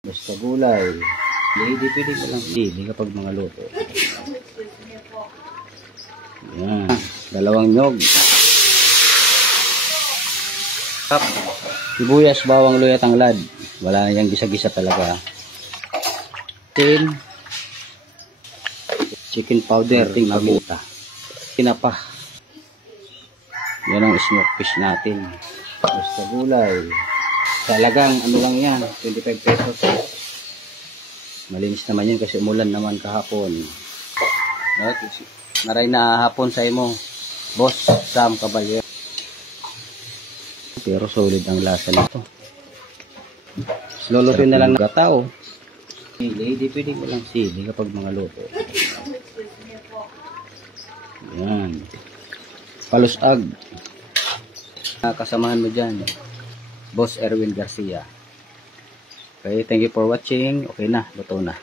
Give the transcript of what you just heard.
Basta gulay. Hindi pwede ko lang hindi kapag mga luto. Yan. Dalawang nyog. Sibuyas, bawang, luya, tanglad. Wala na yung gisa-gisa talaga. Chicken powder. Ting paguta. Kinapa. Yan ang smoke fish natin. Basta gulay. Talagang ano lang yan, 25 pesos. Malinis naman yan kasi umulan naman kahapon. Maray na hapon sa imo, Boss Sam Caballero. Pero solid ang lasa nito. Lulutuin na lang ng gatao. Hindi pwede ko lang sili kapag mga luto. Yan. Palusag. Kasamahan mo dyan, Boss Erwin Garcia. Okay, thank you for watching. Okay na, luto na.